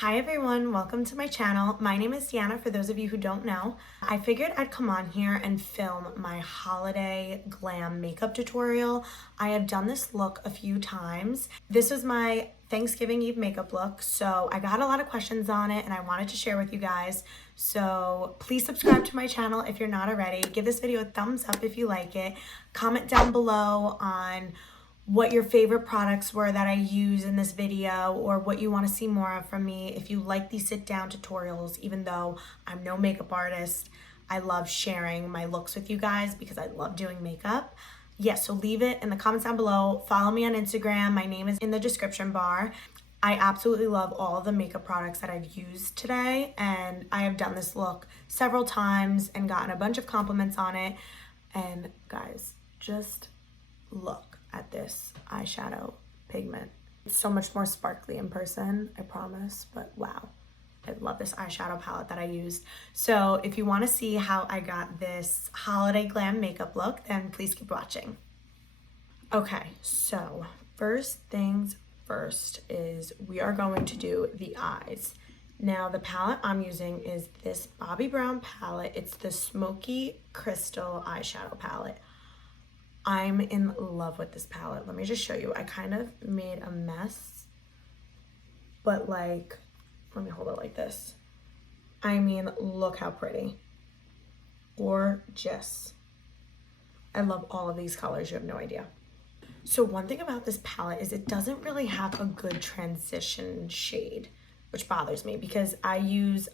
Hi everyone, welcome to my channel. My name is Deanna, for those of you who don't know. I figured I'd come on here and film my holiday glam makeup tutorial. I have done this look a few times. This was my Thanksgiving Eve makeup look, so I got a lot of questions on it and I wanted to share with you guys. So please subscribe to my channel if you're not already. Give this video a thumbs up if you like it. Comment down below on what your favorite products were that I use in this video, or what you want to see more of from me. If you like these sit down tutorials, even though I'm no makeup artist, I love sharing my looks with you guys because I love doing makeup. Yes, so leave it in the comments down below. Follow me on Instagram. My name is in the description bar. I absolutely love all of the makeup products that I've used today, and I have done this look several times and gotten a bunch of compliments on it. And guys, just look at this eyeshadow pigment. It's so much more sparkly in person, I promise, but wow. I love this eyeshadow palette that I used. So if you want to see how I got this holiday glam makeup look, then please keep watching. Okay, so first things first is we are going to do the eyes. Now the palette I'm using is this Bobbi Brown palette. It's the Smoky Crystal eyeshadow palette. I'm in love with this palette. Let me just show you. I kind of made a mess, but like, let me hold it like this. I mean, look how pretty. Gorgeous. I love all of these colors. You have no idea. So one thing about this palette is it doesn't really have a good transition shade, which bothers me because I use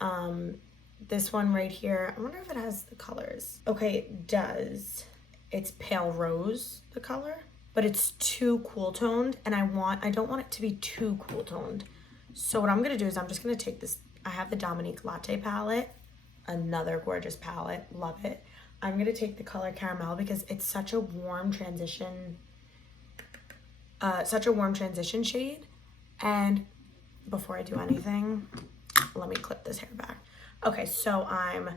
this one right here. I wonder if it has the colors. Okay, it does. It's pale rose, the color, but it's too cool toned, and I don't want it to be too cool toned. So what I'm gonna do is I'm just gonna take this, I have the Dominique Latte palette, another gorgeous palette, love it. I'm gonna take the color Caramel because it's such a warm transition, shade. And before I do anything, let me clip this hair back. Okay, so I'm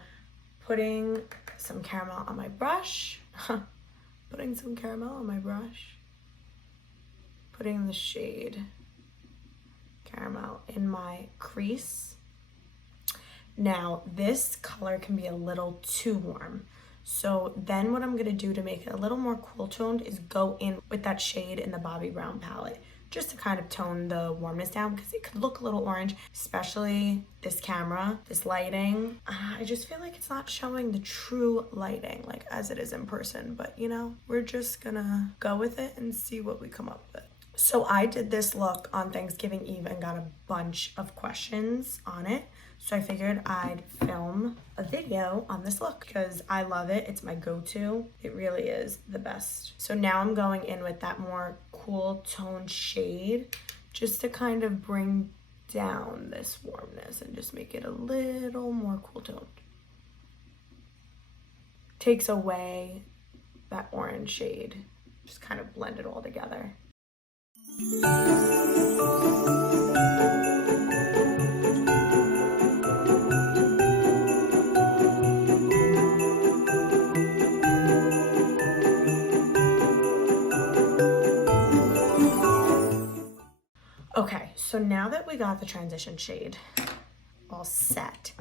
putting some caramel on my brush. Putting some caramel on my brush. Putting the shade Caramel in my crease. Now, this color can be a little too warm. So then what I'm going to do to make it a little more cool toned is go in with that shade in the Bobbi Brown palette, just to kind of tone the warmness down because it could look a little orange, especially this camera, this lighting. I just feel like it's not showing the true lighting like as it is in person, but you know, we're just gonna go with it and see what we come up with. So I did this look on Thanksgiving Eve and got a bunch of questions on it. So I figured I'd film a video on this look because I love it. It's my go-to. It really is the best. So now I'm going in with that more cool tone shade just to kind of bring down this warmness and just make it a little more cool toned. Takes away that orange shade. Just kind of blend it all together. Okay, so now that we got the transition shade all set,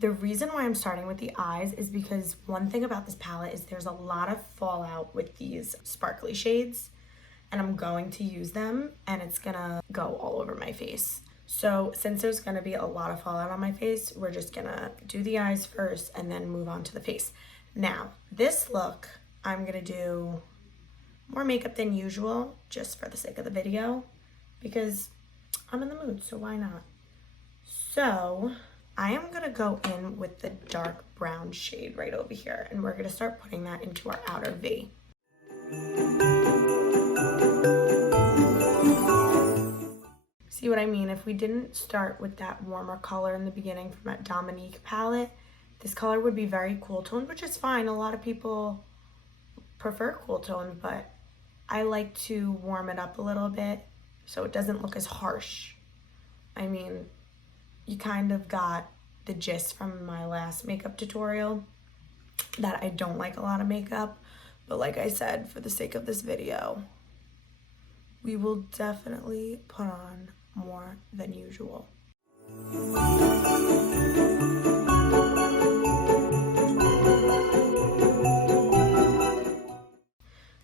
the reason why I'm starting with the eyes is because one thing about this palette is there's a lot of fallout with these sparkly shades, and I'm going to use them and it's gonna go all over my face. So since there's gonna be a lot of fallout on my face, we're just gonna do the eyes first and then move on to the face. Now, this look, I'm gonna do more makeup than usual just for the sake of the video, because I'm in the mood, so why not? So I am gonna go in with the dark brown shade right over here, and we're gonna start putting that into our outer V. See what I mean? If we didn't start with that warmer color in the beginning from that Dominique palette, this color would be very cool toned, which is fine. A lot of people prefer cool toned, but I like to warm it up a little bit so it doesn't look as harsh. I mean, you kind of got the gist from my last makeup tutorial that I don't like a lot of makeup, but like I said, for the sake of this video, we will definitely put on more than usual.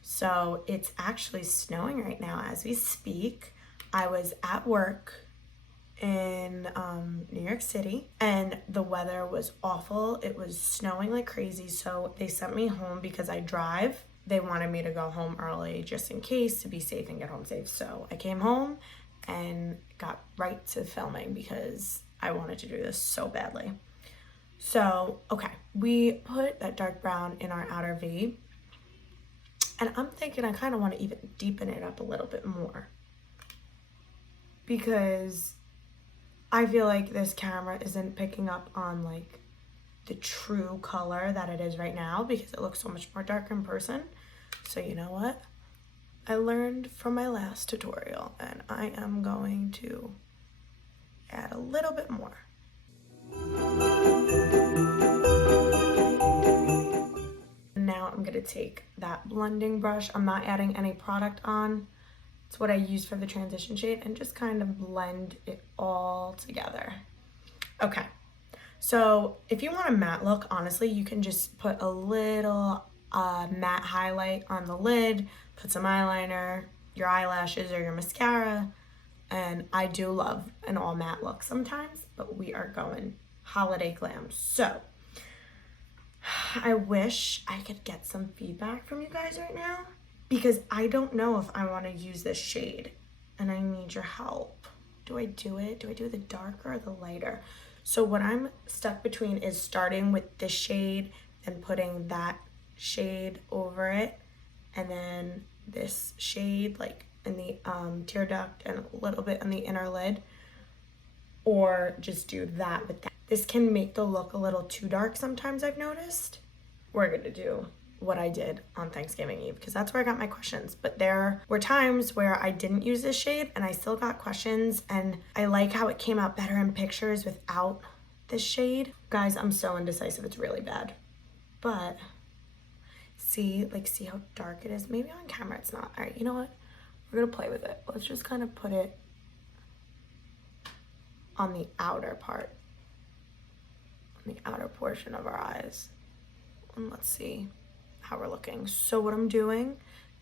So it's actually snowing right now as we speak. I was at work in New York City and the weather was awful. It was snowing like crazy, so they sent me home because I drive. They wanted me to go home early just in case, to be safe and get home safe. So I came home and got right to filming because I wanted to do this so badly. So, okay, we put that dark brown in our outer V. And I'm thinking I kind of want to even deepen it up a little bit more because I feel like this camera isn't picking up on like the true color that it is right now because it looks so much more dark in person. So you know what? I learned from my last tutorial and I am going to add a little bit more. Now I'm gonna take that blending brush. I'm not adding any product on. It's what I use for the transition shade and just kind of blend it all together. Okay, so if you want a matte look, honestly, you can just put a little matte highlight on the lid, put some eyeliner, your eyelashes or your mascara, and I do love an all matte look sometimes, but we are going holiday glam. So I wish I could get some feedback from you guys right now because I don't know if I want to use this shade and I need your help. Do I do it? Do I do the darker or the lighter? So what I'm stuck between is starting with this shade and putting that shade over it and then this shade like in the tear duct and a little bit on the inner lid, or just do that with that. This can make the look a little too dark sometimes, I've noticed. We're gonna do what I did on Thanksgiving Eve because that's where I got my questions. But there were times where I didn't use this shade and I still got questions, and I like how it came out better in pictures without this shade. Guys, I'm so indecisive, it's really bad. But see how dark it is? Maybe on camera it's not. All right, you know what? We're gonna play with it. Let's just kind of put it on the outer part, on the outer portion of our eyes. And let's see how we're looking. So what I'm doing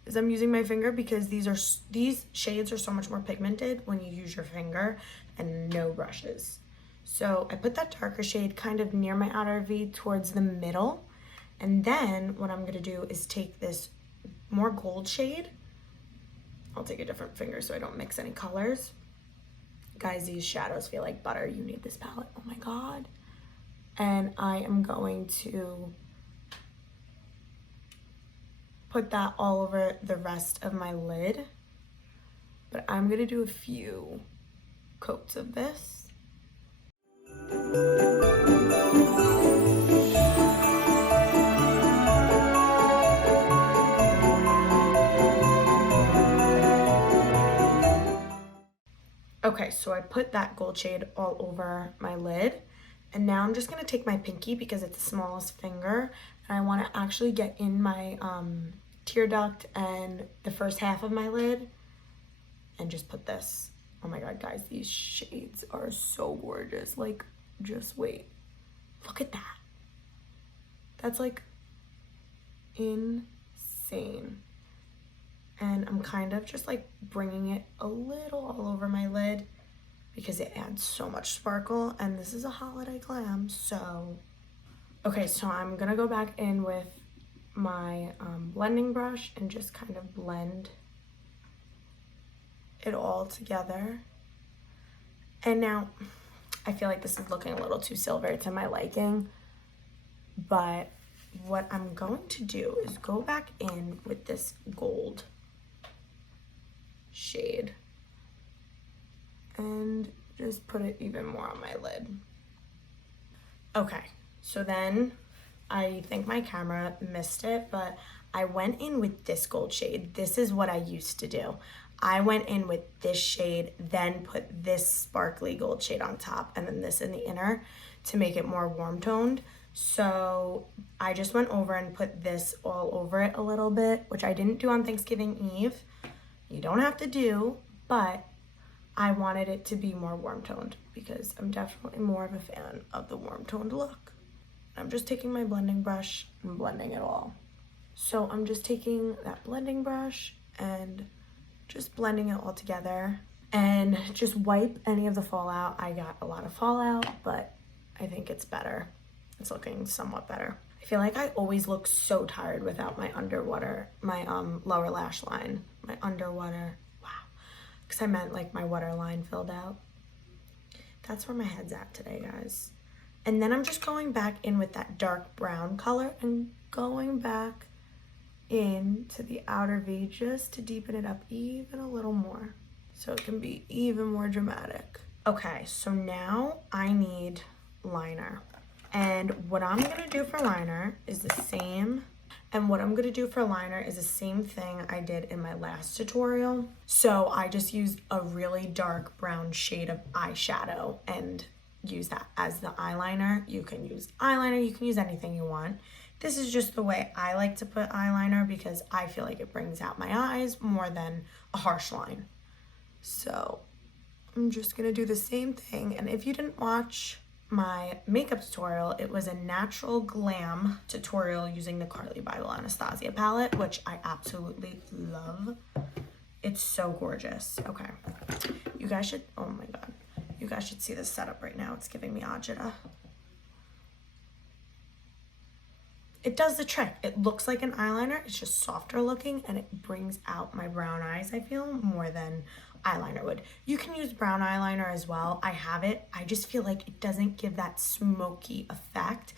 is I'm using my finger because these shades are so much more pigmented when you use your finger and no brushes. So I put that darker shade kind of near my outer V towards the middle. And then what I'm gonna do is take this more gold shade. I'll take a different finger so I don't mix any colors. Guys, these shadows feel like butter. You need this palette, oh my God. And I am going to put that all over the rest of my lid. But I'm gonna do a few coats of this. Okay, so I put that gold shade all over my lid, and now I'm just gonna take my pinky because it's the smallest finger, and I wanna actually get in my tear duct and the first half of my lid and just put this. Oh my God, guys, these shades are so gorgeous. Like, just wait. Look at that. That's like insane. And I'm kind of just like bringing it a little all over my lid because it adds so much sparkle, and this is a holiday glam, so. Okay, so I'm gonna go back in with my blending brush and just kind of blend it all together. And now I feel like this is looking a little too silver to my liking, but what I'm going to do is go back in with this gold shade and just put it even more on my lid. Okay, so then I think my camera missed it, but I went in with this gold shade. This is what I used to do. I went in with this shade, then put this sparkly gold shade on top, and then this in the inner to make it more warm toned. So I just went over and put this all over it a little bit, which I didn't do on Thanksgiving Eve. You don't have to do, but I wanted it to be more warm toned because I'm definitely more of a fan of the warm toned look. I'm just taking my blending brush and blending it all. So I'm just taking that blending brush and just blending it all together and just wipe any of the fallout. I got a lot of fallout, but I think it's better. It's looking somewhat better. I feel like I always look so tired without my lower lash line. My underwater, wow. Because I meant like my waterline filled out. That's where my head's at today, guys. And then I'm just going back in with that dark brown color and going back into the outer V just to deepen it up even a little more so it can be even more dramatic. Okay, so now I need liner. And what I'm gonna do for liner is the same thing I did in my last tutorial. So I just used a really dark brown shade of eyeshadow and use that as the eyeliner. You can use eyeliner, you can use anything you want. This is just the way I like to put eyeliner because I feel like it brings out my eyes more than a harsh line. So I'm just gonna do the same thing. And if you didn't watch my makeup tutorial, it was a natural glam tutorial using the Carly Bible Anastasia palette, which I absolutely love. It's so gorgeous. Okay, you guys should, oh my god, you guys should see this setup right now. It's giving me agita. It does the trick. It looks like an eyeliner, it's just softer looking, and it brings out my brown eyes, I feel, more than eyeliner would. You can use brown eyeliner as well. I have it. I just feel like it doesn't give that smoky effect.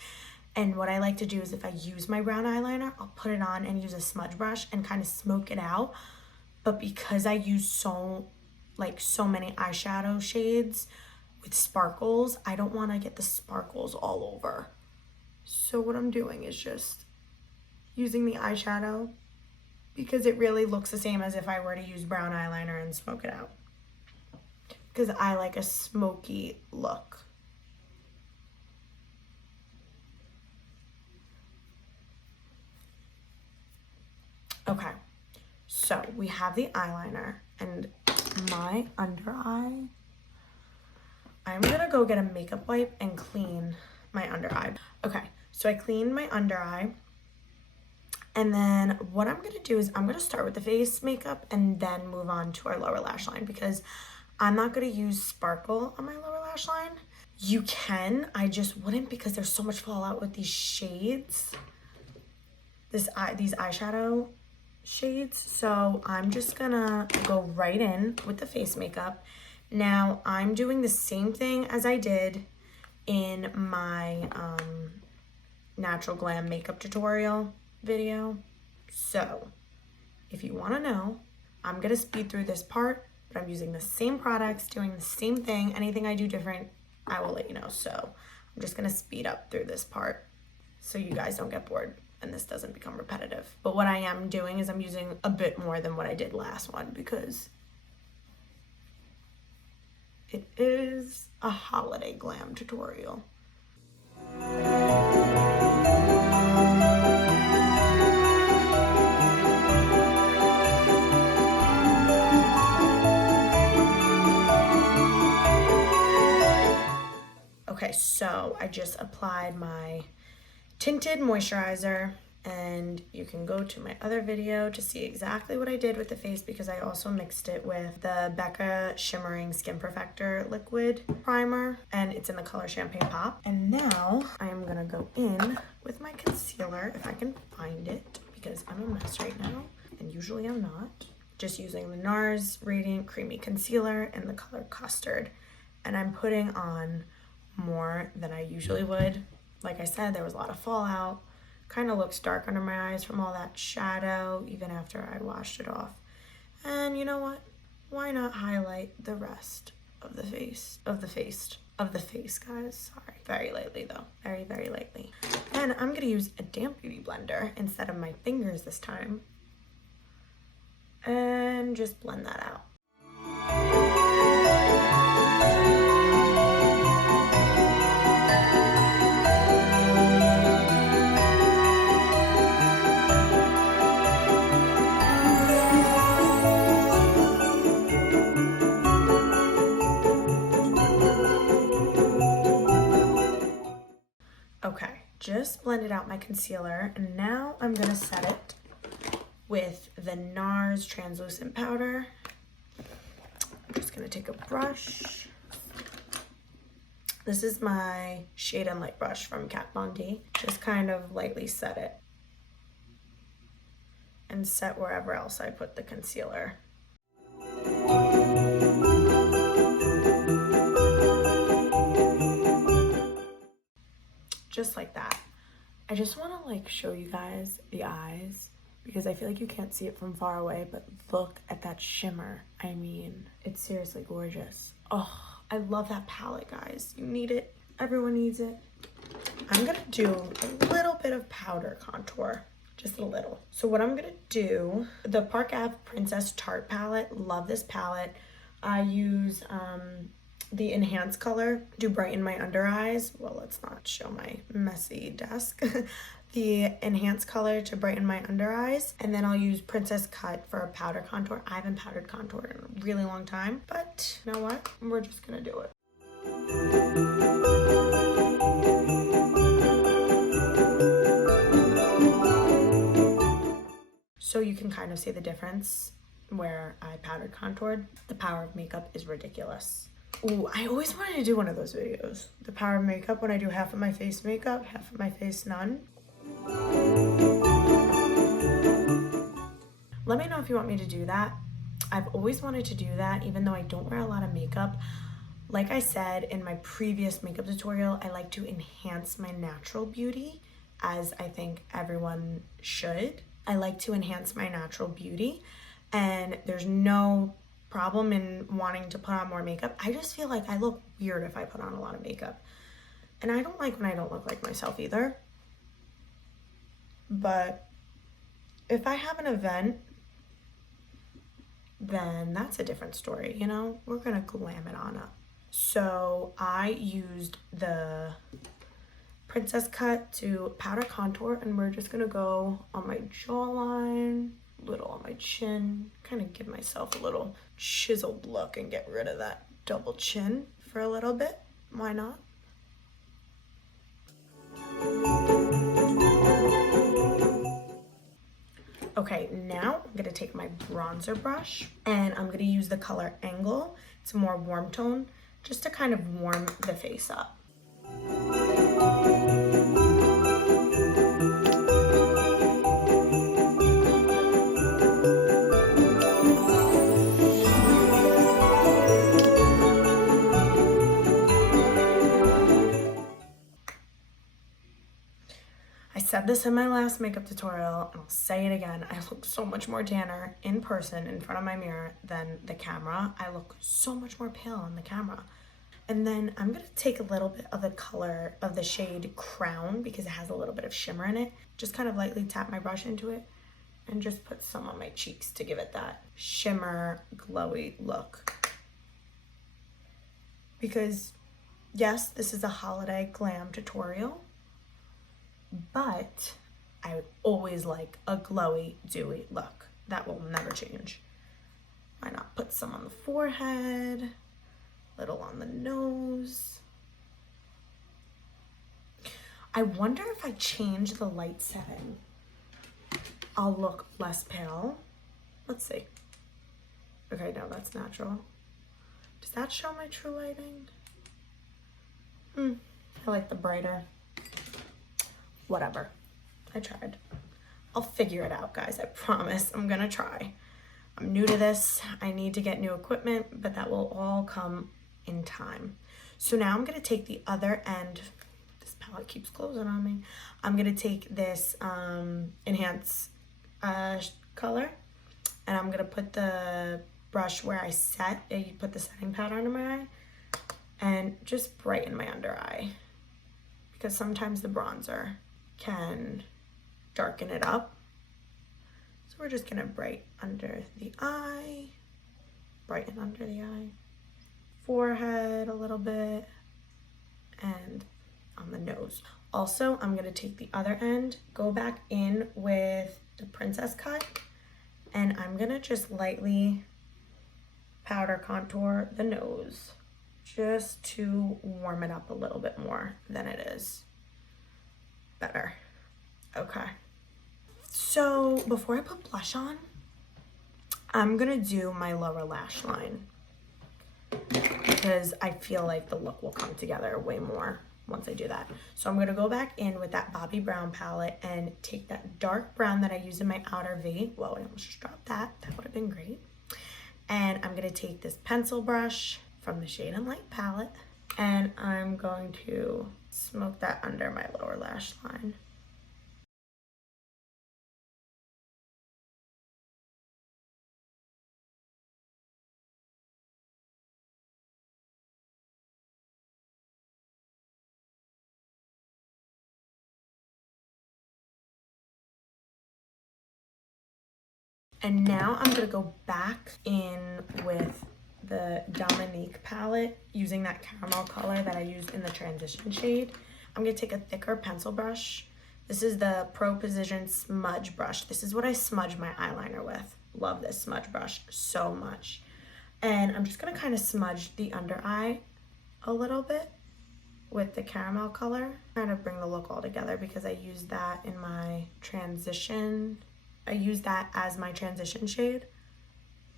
And what I like to do is if I use my brown eyeliner, I'll put it on and use a smudge brush and kind of smoke it out. But because I use so many eyeshadow shades with sparkles, I don't want to get the sparkles all over. So what I'm doing is just using the eyeshadow because it really looks the same as if I were to use brown eyeliner and smoke it out. Because I like a smoky look. Okay, so we have the eyeliner and my under eye. I'm gonna go get a makeup wipe and clean my under eye. Okay, so I cleaned my under eye. And then what I'm gonna do is I'm gonna start with the face makeup and then move on to our lower lash line because I'm not gonna use sparkle on my lower lash line. You can, I just wouldn't because there's so much fallout with these shades, these eyeshadow shades. So I'm just gonna go right in with the face makeup. Now I'm doing the same thing as I did in my natural glam makeup tutorial video. So if you want to know, I'm gonna speed through this part, but I'm using the same products, doing the same thing. Anything I do different, I will let you know. So I'm just gonna speed up through this part so you guys don't get bored and this doesn't become repetitive. But what I am doing is I'm using a bit more than what I did last one because it is a holiday glam tutorial. Okay, so I just applied my tinted moisturizer and you can go to my other video to see exactly what I did with the face because I also mixed it with the Becca Shimmering Skin Perfector liquid primer and it's in the color Champagne Pop. And now I am gonna go in with my concealer if I can find it because I'm a mess right now and usually I'm not. Just using the NARS Radiant Creamy Concealer in the color Custard, and I'm putting on more than I usually would. Like I said, there was a lot of fallout. Kind of looks dark under my eyes from all that shadow even after I washed it off. And you know what? Why not highlight the rest of the face, guys? Sorry. Very lightly though. Very, very lightly. And I'm gonna use a damp beauty blender instead of my fingers this time. And just blend that out. just blended out my concealer, and now I'm gonna set it with the NARS translucent powder. I'm just gonna take a brush. This is my Shade and Light brush from Kat Von D. Just kind of lightly set it and set wherever else I put the concealer. Just like that. I just want to like show you guys the eyes because I feel like you can't see it from far away, but look at that shimmer. I mean, it's seriously gorgeous. Oh, I love that palette, guys. You need it. Everyone needs it. I'm gonna do a little bit of powder contour, just a little. So what I'm gonna do, the Park Ave Princess Tarte palette, love this palette. I use the enhanced color to brighten my under eyes. Well, let's not show my messy desk. The enhanced color to brighten my under eyes, and then I'll use Princess Cut for a powder contour. I haven't powdered contour in a really long time, but you know what? We're just gonna do it. So you can kind of see the difference where I powdered contoured. The power of makeup is ridiculous. Ooh, I always wanted to do one of those videos. The power of makeup, when I do half of my face makeup, half of my face none. Let me know if you want me to do that. I've always wanted to do that, even though I don't wear a lot of makeup. Like I said in my previous makeup tutorial, I like to enhance my natural beauty, as I think everyone should. I like to enhance my natural beauty, and there's no problem in wanting to put on more makeup. I just feel like I look weird if I put on a lot of makeup, and I don't like when I don't look like myself either. But if I have an event, then that's a different story, you know? We're gonna glam it on up. So I used the Princess Cut to powder contour, and we're just gonna go on my jawline, a little on my chin, kind of give myself a little chiseled look and get rid of that double chin for a little bit. Why not? Okay, now I'm gonna take my bronzer brush and I'm gonna use the color Angle. It's a more warm tone, just to kind of warm the face up. I said this in my last makeup tutorial, and I'll say it again. I look so much more tanner in person in front of my mirror than the camera. I look so much more pale on the camera. And then I'm gonna take a little bit of the color of the shade Crown, because it has a little bit of shimmer in it. Just kind of lightly tap my brush into it and just put some on my cheeks to give it that shimmer, glowy look. Because yes, this is a holiday glam tutorial, but I would always like a glowy, dewy look. That will never change. Why not put some on the forehead, little on the nose. I wonder if I change the light setting, I'll look less pale. Let's see. Okay, no, that's natural. Does that show my true lighting? I like the brighter. Whatever. I tried. I'll figure it out, guys. I promise. I'm gonna try. I'm new to this. I need to get new equipment, but that will all come in time. So now I'm gonna take the other end. This palette keeps closing on me. I'm gonna take this enhance color, and I'm gonna put the brush where I set. You put the setting powder under my eye, and just brighten my under eye, because sometimes the bronzer can darken it up. So we're just gonna brighten under the eye, brighten under the eye, forehead a little bit, and on the nose. Also, I'm gonna take the other end, go back in with the Princess Cut, and I'm gonna just lightly powder contour the nose, just to warm it up a little bit more than it is. better. Okay. So before I put blush on, I'm gonna do my lower lash line because I feel like the look will come together way more once I do that. So I'm gonna go back in with that Bobbi Brown palette and take that dark brown that I use in my outer V. Whoa, I almost just dropped that. That would have been great. And I'm gonna take this pencil brush from the Shade and Light palette, and I'm going to smoke that under my lower lash line. And now I'm gonna go back in with the Dominique palette using that caramel color that I used in the transition shade. I'm gonna take a thicker pencil brush. This is the Pro Precision Smudge brush. This is what I smudge my eyeliner with. Love this smudge brush so much. And I'm just gonna kind of smudge the under eye a little bit with the caramel color. Kind of bring the look all together because I used that in my transition. I use that as my transition shade.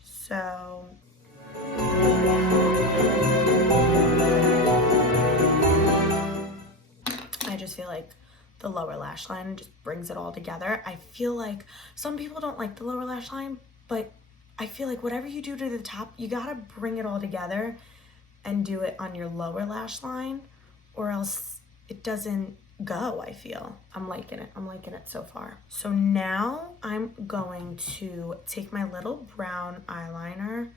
So I just feel like the lower lash line just brings it all together. I feel like some people don't like the lower lash line, but I feel like whatever you do to the top, you gotta bring it all together and do it on your lower lash line, or else it doesn't go. I feel I'm liking it so far. So now I'm going to take my little brown eyeliner.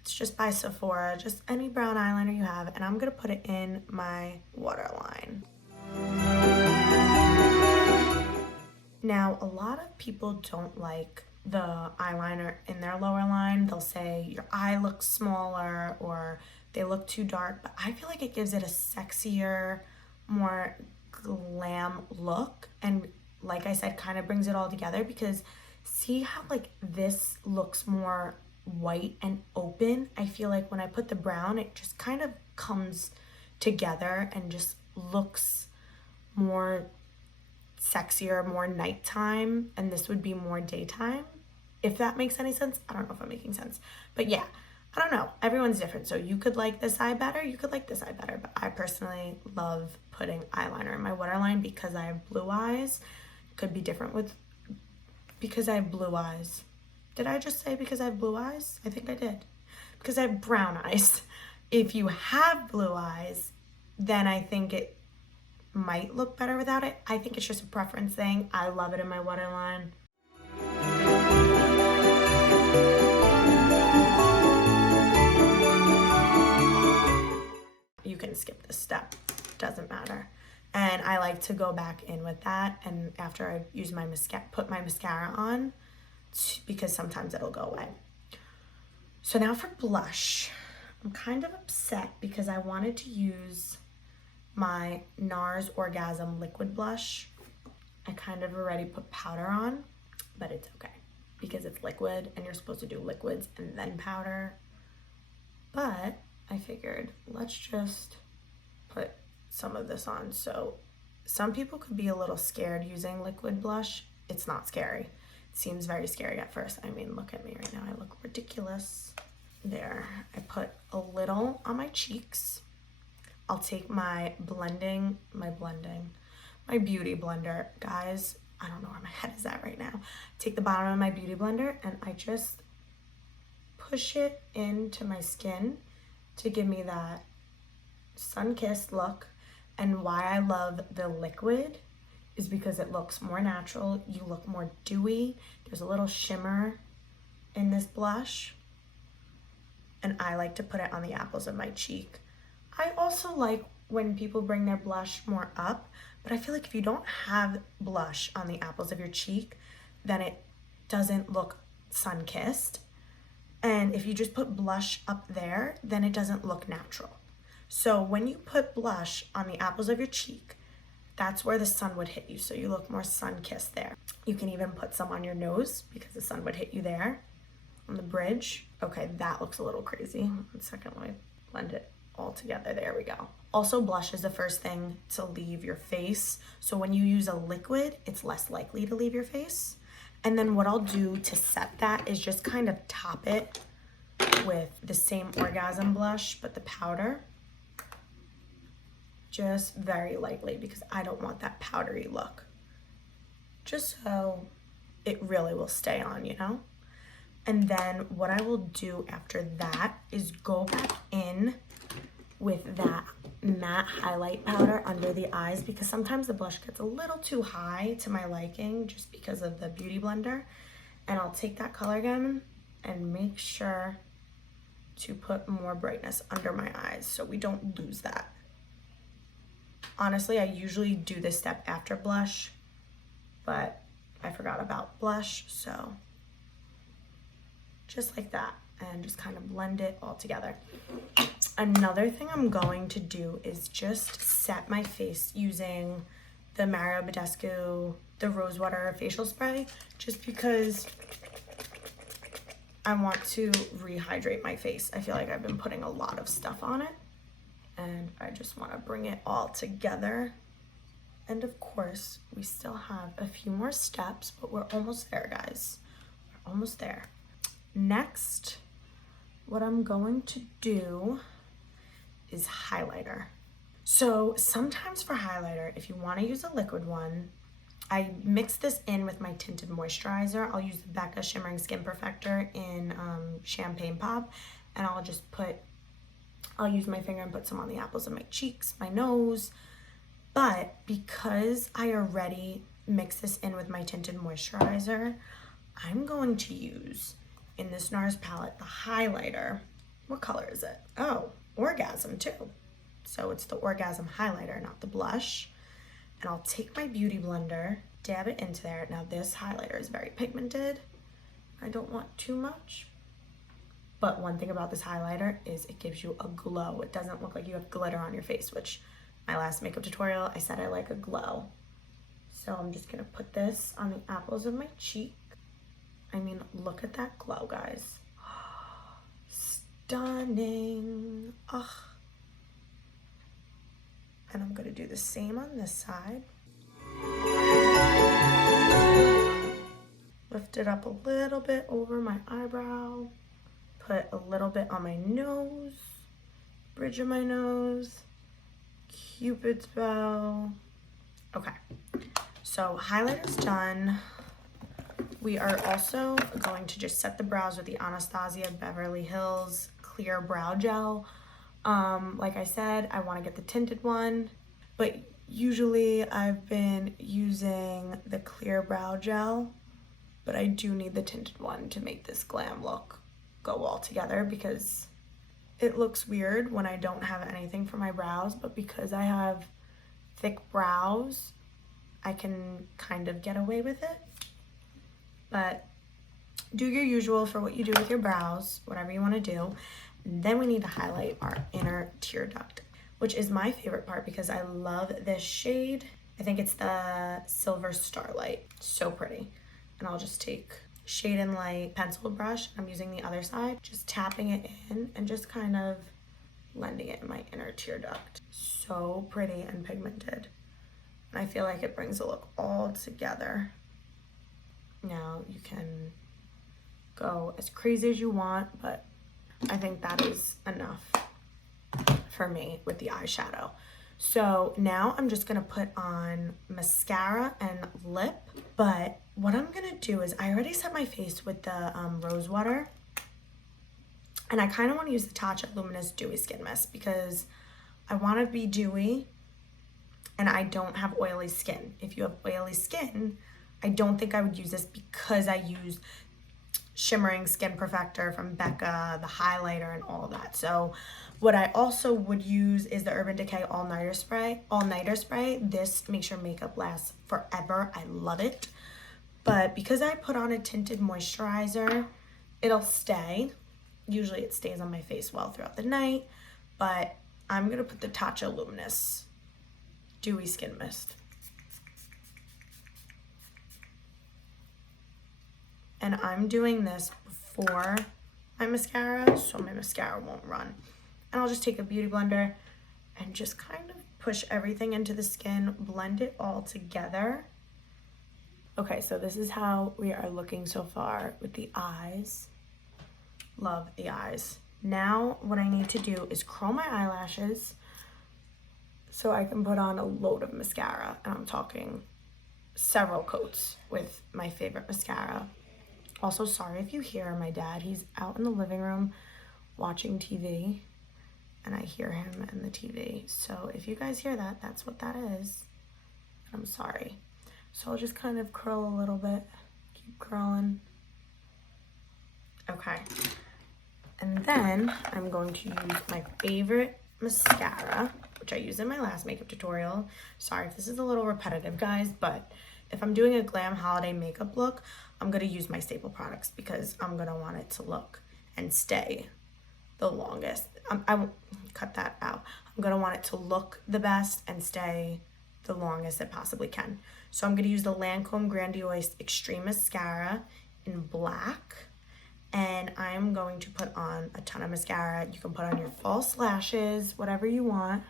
It's just by Sephora, just any brown eyeliner you have, and I'm gonna put it in my waterline. Now, a lot of people don't like the eyeliner in their lower line. They'll say your eye looks smaller or they look too dark, but I feel like it gives it a sexier, more glam look, and like I said, kind of brings it all together. Because see how like this looks more white and open? I feel like when I put the brown, it just kind of comes together and just looks more sexier, more nighttime, and this would be more daytime, if that makes any sense. I don't know if I'm making sense, but yeah, I don't know, everyone's different. So you could like this eye better, you could like this eye better, but I personally love putting eyeliner in my waterline because I have blue eyes. Could be different with because I have blue eyes. Did I just say because I have blue eyes? I think I did. Because I have brown eyes. If you have blue eyes, then I think it might look better without it. I think it's just a preference thing. I love it in my waterline. You can skip this step, doesn't matter. And I like to go back in with that, and after I use my mascara, put my mascara on, because sometimes it'll go away. So now for blush, I'm kind of upset because I wanted to use my NARS Orgasm liquid blush. I kind of already put powder on, but it's okay because it's liquid and you're supposed to do liquids and then powder. But I figured let's just put some of this on. So some people could be a little scared using liquid blush. It's not scary. It seems very scary at first. I mean, look at me right now. I look ridiculous. There, I put a little on my cheeks. I'll take my beauty blender. Guys, I don't know where my head is at right now. Take the bottom of my beauty blender and I just push it into my skin to give me that sun-kissed look. And why I love the liquid is because it looks more natural. You look more dewy. There's a little shimmer in this blush. And I like to put it on the apples of my cheek. I also like when people bring their blush more up, but I feel like if you don't have blush on the apples of your cheek, then it doesn't look sun-kissed. And if you just put blush up there, then it doesn't look natural. So when you put blush on the apples of your cheek, that's where the sun would hit you. So you look more sun-kissed there. You can even put some on your nose because the sun would hit you there on the bridge. Okay, that looks a little crazy. 1 second, let me blend it all together. There we go. Also, blush is the first thing to leave your face. So when you use a liquid, it's less likely to leave your face. And then what I'll do to set that is just kind of top it with the same Orgasm blush, but the powder. Just very lightly because I don't want that powdery look. Just so it really will stay on, you know? And then what I will do after that is go back in with that matte highlight powder under the eyes because sometimes the blush gets a little too high to my liking just because of the Beauty Blender. And I'll take that color again and make sure to put more brightness under my eyes so we don't lose that. Honestly, I usually do this step after blush, but I forgot about blush, so just like that, and just kind of blend it all together. Another thing I'm going to do is just set my face using the Mario Badescu, the Rosewater facial spray, just because I want to rehydrate my face. I feel like I've been putting a lot of stuff on it, and I just want to bring it all together. And of course, we still have a few more steps, but we're almost there, guys. We're almost there. Next, what I'm going to do is highlighter. So sometimes for highlighter, if you want to use a liquid one, I mix this in with my tinted moisturizer. I'll use the Becca Shimmering Skin Perfector in Champagne Pop, and I'll use my finger and put some on the apples of my cheeks, my nose. But because I already mixed this in with my tinted moisturizer, I'm going to use, in this NARS palette, the highlighter. What color is it? Oh, Orgasm too. So it's the Orgasm highlighter, not the blush. And I'll take my Beauty Blender, dab it into there. Now this highlighter is very pigmented. I don't want too much. But one thing about this highlighter is it gives you a glow. It doesn't look like you have glitter on your face, which my last makeup tutorial, I said I like a glow. So I'm just gonna put this on the apples of my cheek. I mean, look at that glow, guys. Stunning. Ugh. And I'm gonna do the same on this side. Lift it up a little bit over my eyebrow. Put a little bit on my nose, bridge of my nose, Cupid's bow. Okay, so highlighter's done. We are also going to just set the brows with the Anastasia Beverly Hills Clear Brow Gel. Like I said, I want to get the tinted one, but usually I've been using the Clear Brow Gel, but I do need the tinted one to make this glam look go all together because it looks weird when I don't have anything for my brows, but because I have thick brows, I can kind of get away with it. But do your usual for what you do with your brows, whatever you want to do. And then we need to highlight our inner tear duct, which is my favorite part because I love this shade. I think it's the Silver Starlight. So pretty. And I'll just take Shade and Light pencil brush. I'm using the other side, just tapping it in and just kind of blending it in my inner tear duct. So pretty and pigmented. And I feel like it brings the look all together. Now you can go as crazy as you want, but I think that is enough for me with the eyeshadow. So now I'm just gonna put on mascara and lip, but what I'm gonna do is I already set my face with the rose water, and I kind of want to use the Tatcha Luminous Dewy Skin Mist because I want to be dewy and I don't have oily skin. If you have oily skin, I don't think I would use this because I use Shimmering Skin Perfector from Becca, the highlighter and all of that. So what I also would use is the Urban Decay All-Nighter Spray. This makes your makeup last forever. I love it. But because I put on a tinted moisturizer, it'll stay. Usually it stays on my face well throughout the night, but I'm gonna put the Tatcha Luminous Dewy Skin Mist. And I'm doing this before my mascara, so my mascara won't run. And I'll just take a beauty blender and just kind of push everything into the skin, blend it all together. Okay, so this is how we are looking so far with the eyes. Love the eyes. Now what I need to do is curl my eyelashes so I can put on a load of mascara, and I'm talking several coats with my favorite mascara. Also, sorry if you hear my dad, he's out in the living room watching TV, and I hear him in the TV. So if you guys hear that, that's what that is. I'm sorry. So I'll just kind of curl a little bit, keep curling. Okay. And then I'm going to use my favorite mascara, which I used in my last makeup tutorial. Sorry if this is a little repetitive, guys, but if I'm doing a glam holiday makeup look, I'm gonna use my staple products because I'm gonna want it to look and stay the longest. I won't cut that out. I'm gonna want it to look the best and stay the longest it possibly can. So I'm gonna use the Lancome Grandiose Extreme Mascara in black. And I'm going to put on a ton of mascara. You can put on your false lashes, whatever you want.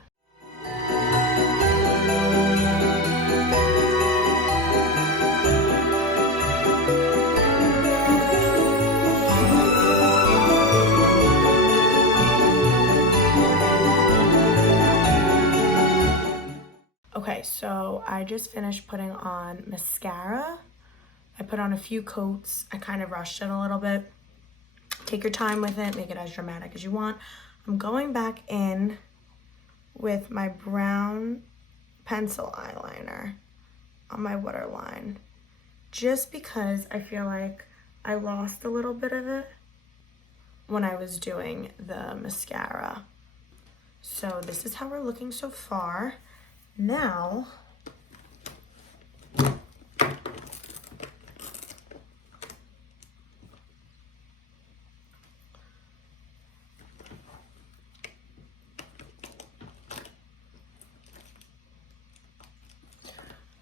Okay, so I just finished putting on mascara. I put on a few coats. I kind of rushed it a little bit. Take your time with it, make it as dramatic as you want. I'm going back in with my brown pencil eyeliner on my waterline, just because I feel like I lost a little bit of it when I was doing the mascara. So this is how we're looking so far. Now,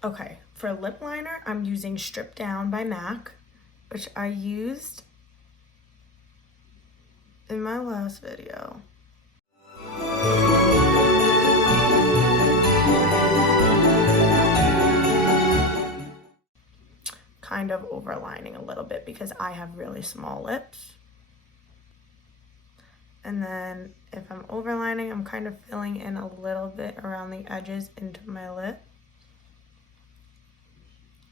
okay, for lip liner, I'm using Strip Down by MAC, which I used in my last video. Kind of overlining a little bit because I have really small lips. And then if I'm overlining, I'm kind of filling in a little bit around the edges into my lip.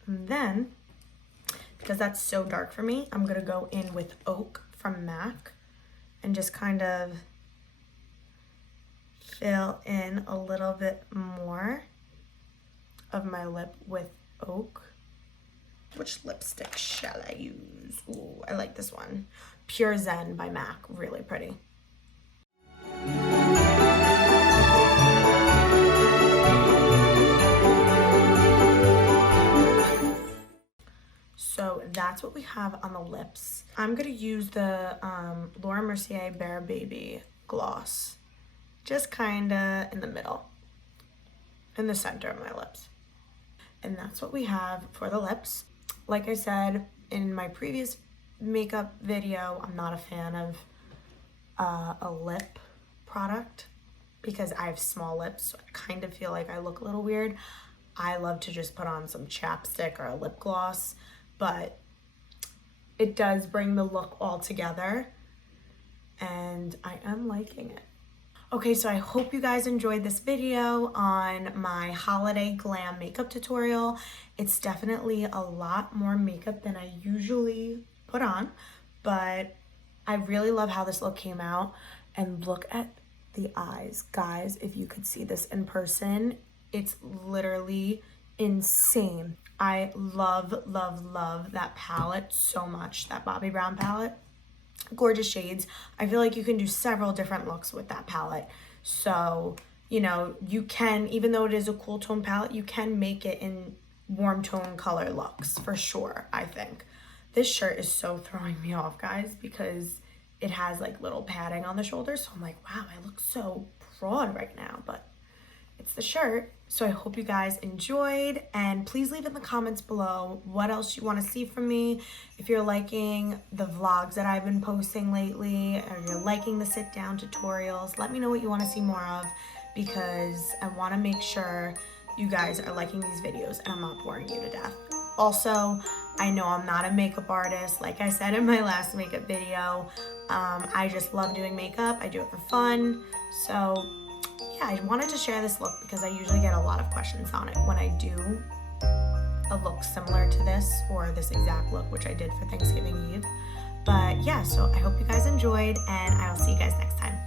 And then, because that's so dark for me, I'm gonna go in with Oak from MAC and just kind of fill in a little bit more of my lip with Oak. Which lipstick shall I use? Ooh, I like this one. Pure Zen by MAC, really pretty. So that's what we have on the lips. I'm gonna use the Laura Mercier Bare Baby gloss, just kinda in the middle, in the center of my lips. And that's what we have for the lips. Like I said in my previous makeup video, I'm not a fan of a lip product because I have small lips, so I kind of feel like I look a little weird. I love to just put on some chapstick or a lip gloss, but it does bring the look all together, and I am liking it. Okay, so I hope you guys enjoyed this video on my holiday glam makeup tutorial. It's definitely a lot more makeup than I usually put on, but I really love how this look came out. And look at the eyes. Guys, if you could see this in person, it's literally insane. I love, love, love that palette so much, that Bobbi Brown palette. Gorgeous shades. I feel like you can do several different looks with that palette. So, you know, you can, even though it is a cool tone palette, you can make it in warm tone color looks for sure, I think. This shirt is so throwing me off, guys, because it has like little padding on the shoulders. So I'm like, wow, I look so broad right now, but it's the shirt. So I hope you guys enjoyed, and please leave in the comments below what else you want to see from me. If you're liking the vlogs that I've been posting lately, or you're liking the sit down tutorials, let me know what you want to see more of, because I want to make sure you guys are liking these videos and I'm not boring you to death. Also, I know I'm not a makeup artist. Like I said in my last makeup video, I just love doing makeup. I do it for fun. So yeah, I wanted to share this look because I usually get a lot of questions on it when I do a look similar to this, or this exact look, which I did for Thanksgiving Eve. But yeah, so I hope you guys enjoyed, and I'll see you guys next time.